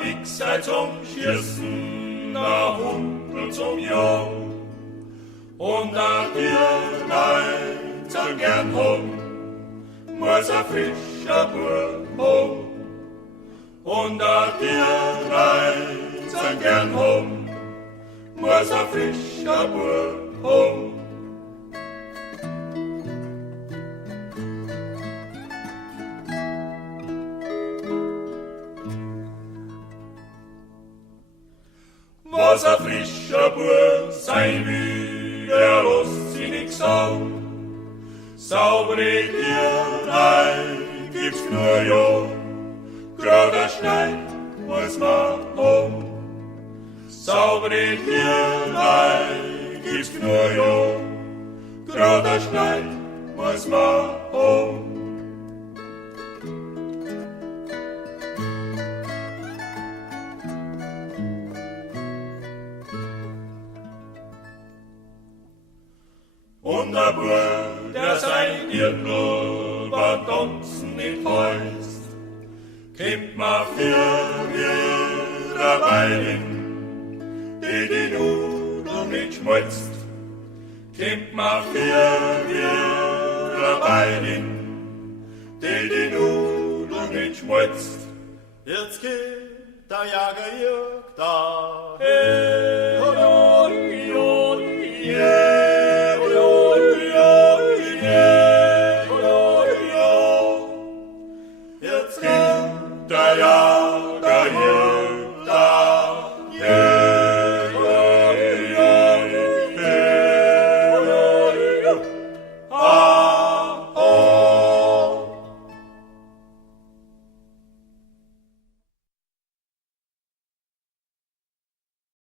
Wichser zum Schießen, a Hundel zum Jung. Und a Tierlein zum gern hom, muss a frischer Bub hom. Und a Tierlein zum gern hom, muss a frischer Bub hom. Was a frischer Bub sein will, der lässt sich nix sagen. Saubere Tierlein gibt's nur ja, grad a Schneid muss man haben. Saubere Tierlein gibt's nur ja, grad a Schneid muss man haben. Und der Bub, der sein Dirndl beim Tanzen nicht heißt, kommt ma für ihre Weilin, die Nudeln nicht schmolzt. Kommt ma für ihre Weilin, die Nudeln nicht schmolzt. Jetzt geht der Jager Jörg daher.